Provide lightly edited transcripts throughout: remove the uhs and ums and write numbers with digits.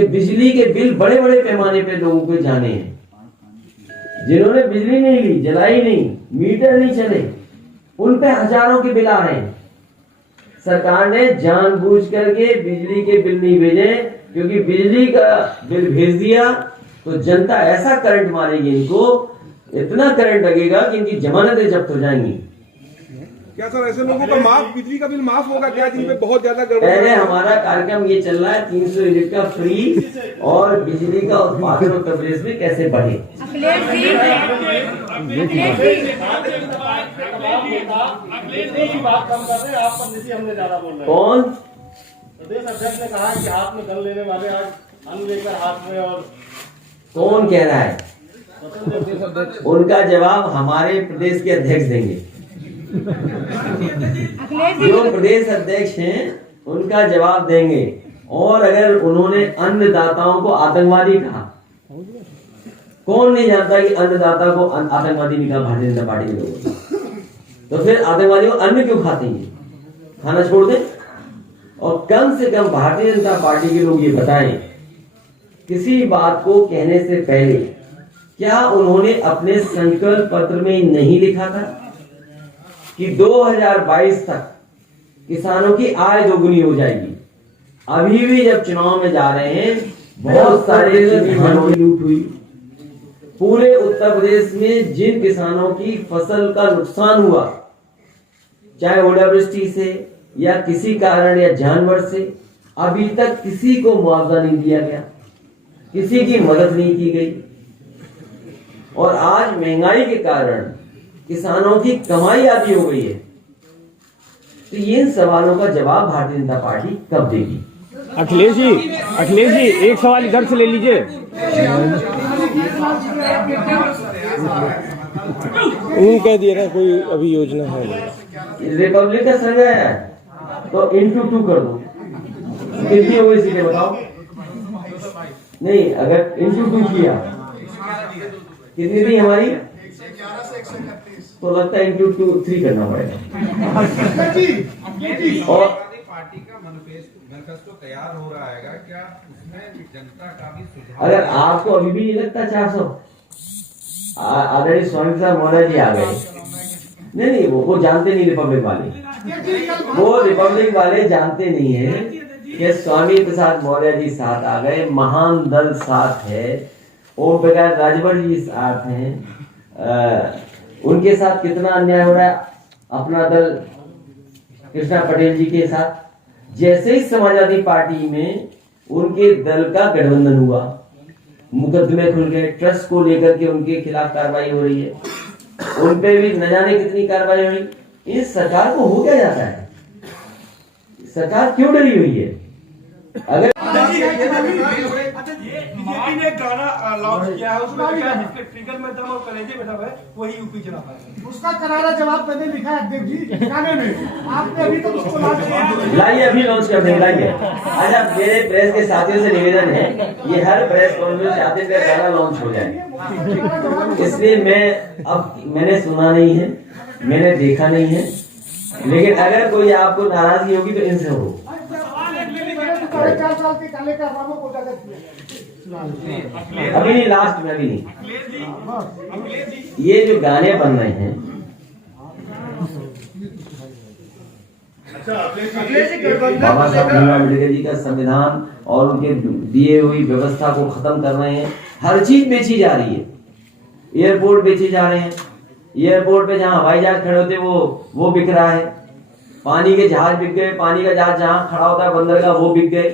कि बिजली के बिल बड़े बड़े पैमाने पे लोगों को जाने हैं। जिन्होंने बिजली नहीं ली, जलाई नहीं, मीटर नहीं चले, उन पे हजारों के बिल आ रहे हैं। सरकार ने जानबूझ करके बिजली के बिल नहीं भेजे, क्योंकि बिजली का बिल भेज दिया तो जनता ऐसा करंट मारेगी, इनको इतना करंट लगेगा कि इनकी जमानतें जब्त हो जाएंगी। क्या सर ऐसे लोगों का बिजली का बिल माफ होगा क्या, जिन पे बहुत ज्यादा गड़बड़? पहले हमारा कार्यक्रम ये चल रहा है 300 यूनिट का फ्री, और बिजली का उत्पादन उत्तर प्रदेश में कैसे बढ़े। कौन? प्रदेश अध्यक्ष ने कहा कि हाथ में गन लेने वाले आज अन्न लेकर हाथ में, और कौन कह रहा है? उनका जवाब हमारे प्रदेश के अध्यक्ष देंगे। जो प्रदेश अध्यक्ष हैं उनका जवाब देंगे। और अगर उन्होंने अन्नदाताओं को आतंकवादी कहा, कौन नहीं जानता कि अन्नदाता को आतंकवादी नहीं कहा भारतीय जनता पार्टी के लोगों ने? तो फिर आतंकवादियों अन्न क्यों खाते हैं? खाना छोड़ दें। और कम से कम भारतीय जनता पार्टी के लोग ये बताएं, किसी बात को कहने से पहले क्या उन्होंने अपने संकल्प पत्र में नहीं लिखा था कि 2022 तक किसानों की आय दोगुनी हो जाएगी? अभी भी जब चुनाव में जा रहे हैं, बहुत सारे किसानों की लूट हुई। पूरे उत्तर प्रदेश में जिन किसानों की फसल का नुकसान हुआ, चाहे ओलावृष्टि से या किसी कारण या जानवर से, अभी तक किसी को मुआवजा नहीं दिया गया, किसी की मदद नहीं की गई। और आज महंगाई के कारण किसानों की कमाई आधी हो गई है। तो इन सवालों का जवाब भारतीय जनता पार्टी कब देगी? अखिलेश जी एक सवाल इधर से ले लीजिए। कह दिया था कोई अभी योजना है रिपब्लिक का सर्वे है तो इंटू 2 कर दो, कितनी हो गई सीटें बताओ? नहीं, अगर इंटू 2 किया कितनी थी हमारी? तो लगता है इंटू 3 करना पड़ेगा। और पार्टी का मैनिफेस्टो तैयार हो रहा है क्या, उसमें जनता का भी सुझाव? अगर आपको अभी भी नहीं लगता 400, आदरणीय स्वामी प्रसाद मौर्य जी आ गए। नहीं, वो जानते नहीं, रिपब्लिक वाले जानते नहीं है कि स्वामी प्रसाद मौर्य जी साथ आ गए, महान दल साथ है, ओम प्रकाश राजभर जी साथ हैं। उनके साथ कितना अन्याय हो रहा है अपना दल कृष्णा पटेल जी के साथ। जैसे ही समाजवादी पार्टी में उनके दल का गठबंधन हुआ, मुकदमे खुल गए, ट्रस्ट को लेकर के उनके खिलाफ कार्रवाई हो रही है, उन पे भी न जाने कितनी कार्रवाई हुई। इस सरकार को हो क्या जाता है? सरकार क्यों डरी हुई है? अगर बीजेपी ने गाना लॉन्च किया है, उसमें क्या जिसके ट्रिगर में दम और कलेजे में दम है वही यूपी चला पाएगा। उसका करारा जवाब मैंने लिखा है अध्यक्ष जी गाने में, आपने अभी तक उसको लॉन्च किया? लाइए, अभी लॉन्च कर देंगे, लाइए। अच्छा, मेरे प्रेस के साथियों से निवेदन है, ये हर प्रेस कॉन्फ्रेंस चाहते थे गाना लॉन्च हो जाए, इसलिए मैंने सुना नहीं है, मैंने देखा नहीं है, लेकिन अगर कोई आपको नाराजगी होगी तो इनसे हो। अभी नहीं, लास्ट में, अभी नहीं। ये जो गाने बन रहे हैं, बाबा साहब भीमराव अम्बेडकर जी का संविधान और उनके दिए हुई व्यवस्था को खत्म कर रहे हैं। हर चीज बेची जा रही है, एयरपोर्ट बेचे जा रहे हैं, एयरपोर्ट पे जहां हवाई जहाज खड़े होते वो बिक रहा है, पानी के जहाज बिक गए, पानी का जहाज जहां खड़ा होता है बंदर का वो बिक गए,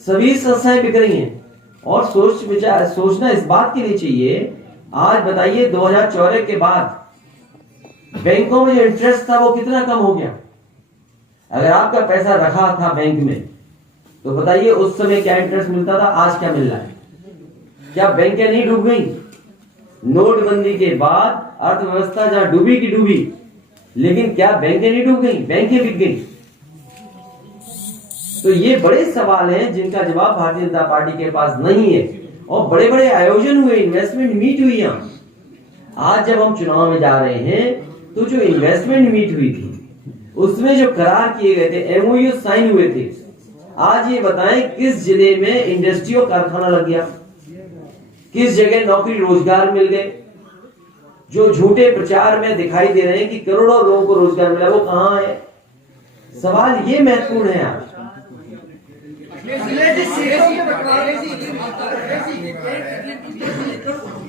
सभी संस्थाएं बिक रही हैं। और सोचना इस बात के लिए चाहिए, आज बताइए 2014 के बाद बैंकों में जो इंटरेस्ट था वो कितना कम हो गया। अगर आपका पैसा रखा था बैंक में तो बताइए उस समय क्या इंटरेस्ट मिलता था, आज क्या मिल रहा है? क्या बैंकें नहीं डूब गई? नोटबंदी के बाद अर्थव्यवस्था जहां डूबी की डूबी, लेकिन क्या बैंकें नहीं डूब गई? बैंकें बिक गई। तो ये बड़े सवाल हैं जिनका जवाब भारतीय जनता पार्टी के पास नहीं है। और बड़े बड़े आयोजन हुए, इन्वेस्टमेंट मीट हुई। आज जब हम चुनाव में जा रहे हैं तो जो इन्वेस्टमेंट मीट हुई थी उसमें जो करार किए गए थे, एमओयू साइन हुए थे, आज ये बताएं किस जिले में इंडस्ट्री और कारखाना लग गया, किस जगह नौकरी रोजगार मिल गए। जो झूठे प्रचार में दिखाई दे रहे हैं कि करोड़ों लोगों को रोजगार मिला, वो कहां है? सवाल ये महत्वपूर्ण है आज।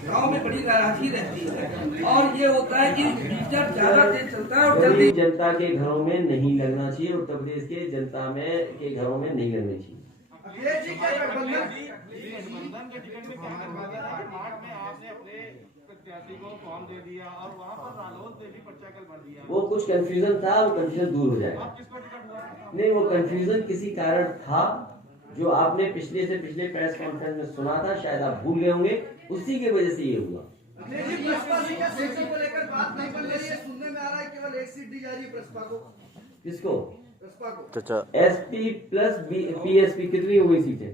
गाँव में बड़ी राशि रहती है और ये होता है कि मीटर ज्यादा तेज चलता है और जल्दी जनता के घरों में नहीं लगना चाहिए, उत्तर प्रदेश के जनता में के घरों में नहीं लगना चाहिए। गठबंधन के टिकट में क्या मार्च में आपने अपने प्रत्याशी को फॉर्म दे दिया और वहाँ पर रालोद ने भी पर्चा कल भर दिया। वो कुछ कंफ्यूजन था, वो कंफ्यूजन दूर हो जाएगा। आप किस पर टिकट हुआ? नहीं, वो कंफ्यूजन किसी कारण था जो आपने पिछले से पिछले प्रेस कॉन्फ्रेंस में सुना था, शायद आप भूल गए होंगे, उसी की वजह से ये हुआ। को लेकर बात नहीं बन रही है, सुनने में आ रहा है केवल एक सीट दी जा रही है प्रसपा को। किसको? प्रसपा को। एसपी प्लस पीएसपी कितनी हो गई सीटें?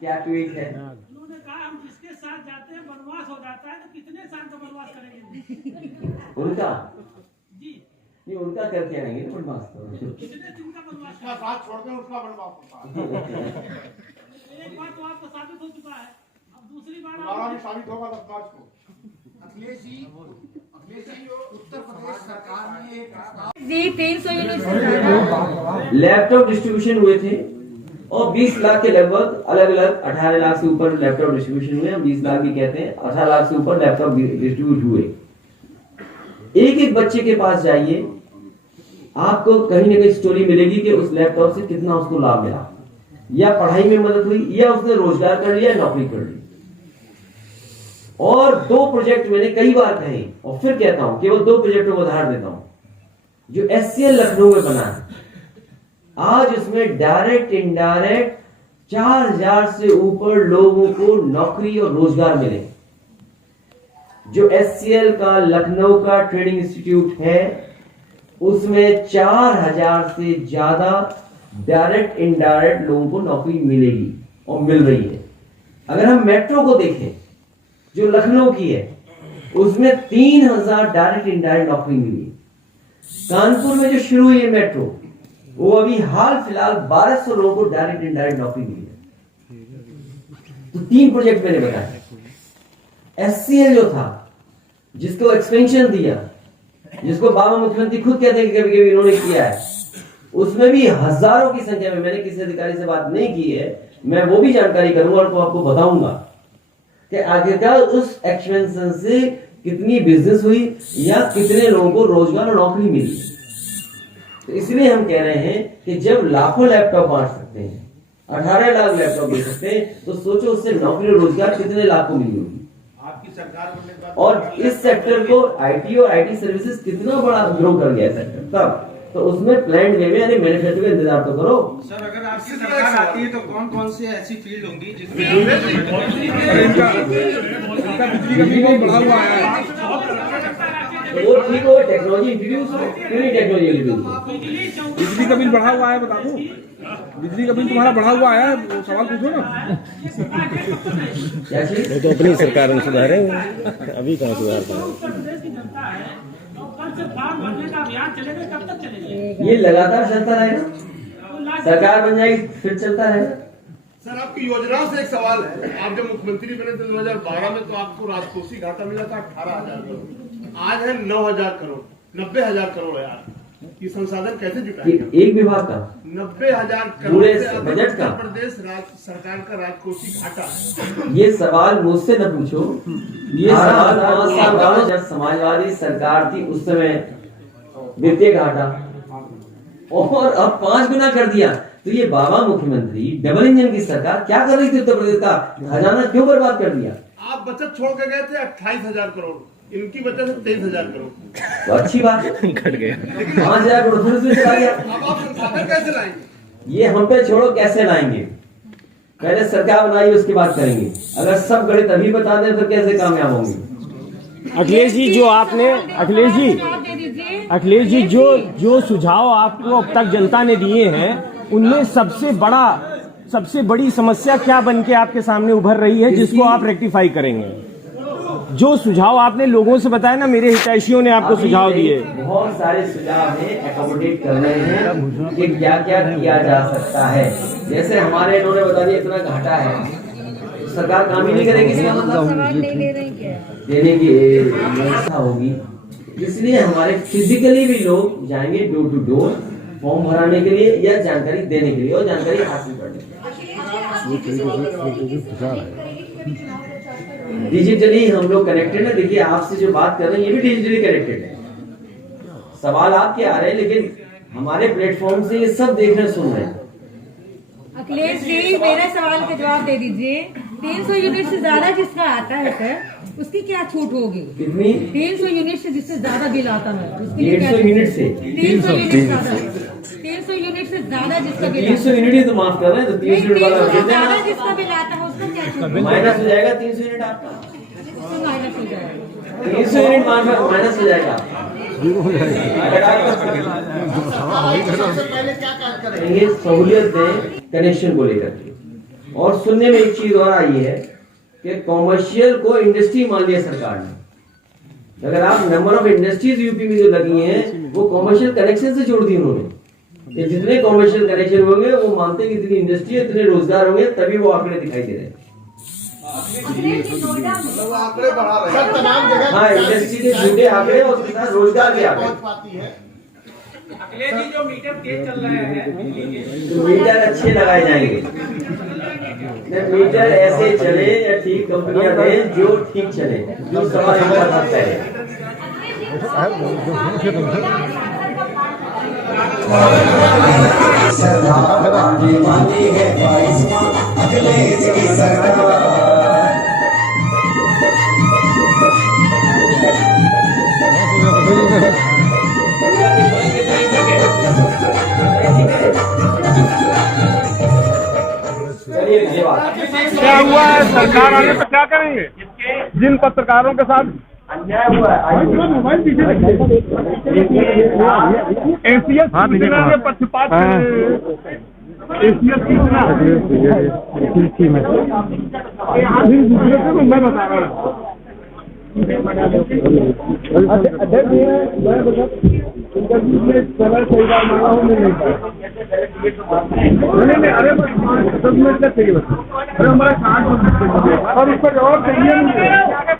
क्या ट्वीट है? उन्होंने कहा हम जिसके साथ जाते हैं वनवास हो जाता है, तो कितने साल का वनवास करेंगे? उनका जी नहीं, उनका करके आएंगे ना वनवास। कितने दिन का वनवास? उसका साथ छोड़ दें, उसका वनवास होता है। एक बार तो आपका साबित हो चुका है, अब दूसरी बार दोबारा भी साबित होगा 10 मार्च को। अखिलेश जी उत्तर प्रदेश सरकार ने एक प्रस्ताव जी 300 यूनिट से ज्यादा लैपटॉप डिस्ट्रीब्यूशन हुए थे और 20 लाख के लगभग अलग अलग 18 लाख से ऊपर लैपटॉप डिस्ट्रीब्यूशन हुए। हम 20 लाख भी कहते हैं, 18 लाख से ऊपर लैपटॉप डिस्ट्रीब्यूट हुए। एक एक बच्चे के पास जाइए, आपको कहीं ना कहीं स्टोरी मिलेगी कि उस लैपटॉप से कितना उसको लाभ मिला, या पढ़ाई में मदद हुई, या उसने रोजगार कर लिया, नौकरी कर ली। और 2 प्रोजेक्ट मैंने कई बार कहे और फिर कहता हूं, केवल 2 प्रोजेक्टों को उदाहरण देता हूं जो एचसीएल लखनऊ में बना है। आज उसमें डायरेक्ट इनडायरेक्ट 4000 से ऊपर लोगों को नौकरी और रोजगार मिले। जो एचसीएल का लखनऊ का ट्रेडिंग इंस्टीट्यूट है, उसमें 4000 से ज्यादा डायरेक्ट इनडायरेक्ट लोगों को नौकरी मिलेगी और मिल रही है। अगर हम मेट्रो को देखें जो लखनऊ की है, उसमें 3000 डायरेक्ट इनडायरेक्ट नौकरी मिली। कानपुर में जो शुरू हुई है मेट्रो, वो अभी हाल फिलहाल 1200 लोगों को डायरेक्ट इनडायरेक्ट नौकरी मिली है। तो 3 प्रोजेक्ट मैंने बताया। एचसीएल जो था, जिसको एक्सपेंशन दिया, जिसको बाबा मुख्यमंत्री खुद कहते हैं कि कभी कभी इन्होंने किया है, उसमें भी हजारों की संख्या में, मैंने किसी अधिकारी से बात नहीं की है, मैं वो भी जानकारी करूंगा और तो आपको बताऊंगा कि आखिरकार उस एक्सपेंशन से कितनी बिजनेस हुई या कितने लोगों को रोजगार और नौकरी मिली। तो इसलिए हम कह रहे हैं कि जब लाखों लैपटॉप बांट सकते हैं, 18 लाख लैपटॉप दे सकते हैं, तो सोचो उससे नौकरी और रोजगार कितने लाख को मिली होगी। आपकी सरकार बनने के बाद और इस सेक्टर को आईटी और आईटी सर्विसेज कितना बड़ा ग्रो कर गया सेक्टर तब, तो उसमें प्लान वे में यानी मैन्युफैक्चरिंग का इंतजार तो करो। सर, अगर आपकी सरकार आती है तो कौन कौन सी ऐसी फील्ड होंगी जिसमें बढ़ा हुआ है? वो ठीक हो, टेक्नोलॉजी इंट्रोड्यूस हो, क्यों नहीं टेक्नोलॉजी इंट्रोड्यूस हो? बिजली का बिल बढ़ा हुआ है, बता दो। बिजली का बिल तुम्हारा बढ़ा हुआ है, सवाल पूछो ना। क्या चीज? वो तो अपनी सरकार में सुधारे, अभी कहाँ सुधार पाए। उत्तर प्रदेश की जनता है और कल से फॉर्म भरने का अभियान चलेगा, कब तक चलेगा? ये लगातार चलता रहेगा, सरकार बन जाएगी फिर चलता रहेगा। सर, आपकी योजनाओं से एक सवाल है। आप जब मुख्यमंत्री बने थे 2012 में, तो आपको राजकोषीय घाटा मिला था 18,000 करोड़। आज है 9,000 करोड़, 90,000 करोड़ है। यार, ये संसाधन कैसे जुटाएंगे? एक विभाग का 90,000 करोड़ पूरे से अधिक बजट का? उत्तर प्रदेश सरकार का राजकोषीय घाटा है। ये सवाल मुझसे न पूछो, ये सवाल 5 साल बाद जब समाजवादी सरकार थी उस समय वित्तीय घाटा, और अब 5 गुना कर दिया। तो ये बाबा मुख्यमंत्री डबल इंजन की सरकार क्या कर रही थी? उत्तर प्रदेश का खजाना क्यों बर्बाद कर दिया? आप बचत छोड़ के गए थे 28,000 करोड़, इनकी वजह से 23,000 करोड़। तो अच्छी बात है, घट गया 5,000 करोड़ फिर उसमें चला गया। अब आप संसाधन कैसे लाएंगे? ये हम पे छोड़ो, कैसे लाएंगे? पहले सरकार बनाइए, उसके बाद करेंगे। अगर सब गणित अभी बता दें तो कैसे कामयाब होंगे? अखिलेश जी, जो आपने अखिलेश जी जो सुझाव आपको अब तक जनता ने दिए हैं, उनमें सबसे बड़ा सबसे बड़ी समस्या क्या बन के आपके सामने उभर रही है जिसको आप रेक्टिफाई करेंगे? जो सुझाव आपने लोगों से बताया ना, मेरे हितैषियों ने आपको सुझाव दिए, बहुत सारे सुझाव हैं, एकोमोडेट कर रहे हैं कि क्या क्या किया जा सकता है। जैसे हमारे इन्होंने बता दिया इतना घाटा है, तो सरकार काम ही नहीं करेगी, इसका मतलब देने की व्यवस्था होगी। इसलिए हमारे फिजिकली भी लोग जाएंगे डोर टू डोर फॉर्म भराने के लिए या जानकारी देने के लिए और जानकारी हासिल करने के लिए। डिजिटली हम लोग कनेक्टेड है। देखिए आपसे जो बात कर रहे हैं ये भी डिजिटली कनेक्टेड है। सवाल आपके आ रहे हैं लेकिन हमारे प्लेटफॉर्म से ये सब देख रहे सुन रहे हैं। अखिलेश जी, मेरा सवाल का जवाब दे दीजिए। 300 यूनिट से ज्यादा जिसका आता है सर, उसकी क्या छूट होगी? कितनी? 300 यूनिट से जिससे ज्यादा बिल आता है, उसकी 150 यूनिट से 300 यूनिट ज्यादा, 300 यूनिट से ज्यादा जिसका बिल 300 यूनिट ही तो माफ कर रहे हैं, तो 300 यूनिट वाला ज्यादा जिसका बिल आता है उसका क्या छूट? माइनस हो जाएगा 300 यूनिट आपका, माइनस हो जाएगा। 300 यूनिट माइनस हो जाएगा। ये सहूलियत है कनेक्शन को लेकर के। और सुनने में एक चीज और आई है कि कॉमर्शियल को इंडस्ट्री मान लिया सरकार ने। अगर आप नंबर ऑफ इंडस्ट्रीज यूपी में जो लगी हैं वो कॉमर्शियल कनेक्शन से जोड़ दी उन्होंने। कि जितने कॉमर्शियल कनेक्शन होंगे वो मानते हैं कि इतनी इंडस्ट्री इतने रोजगार होंगे, तभी वो आंकड़े दिखाई दे रहे हैं। आंकड़े बढ़ा रहे हैं तमाम जगह। हाँ, इंडस्ट्री के झूठे आंकड़े और उसके साथ रोजगार के आंकड़े। अखिलेश जी जो मीटर तेज चल रहे हैं, तो मीटर अच्छे लगाए जाएंगे। मीटर ऐसे चले या ठीक कंपनियां दें जो ठीक चले, जो सवाल सकता है। क्या हुआ है? सरकार आने पर क्या करेंगे? जिन पत्रकारों के साथ अन्याय हुआ है एसीएस के पक्षपात एसीएस मैं बता रहा हूँ। नहीं, अरे 10 मिनट तक चाहिए बस। अरे हमारा 60 मिनट और उसका जवाब चाहिए मुझे।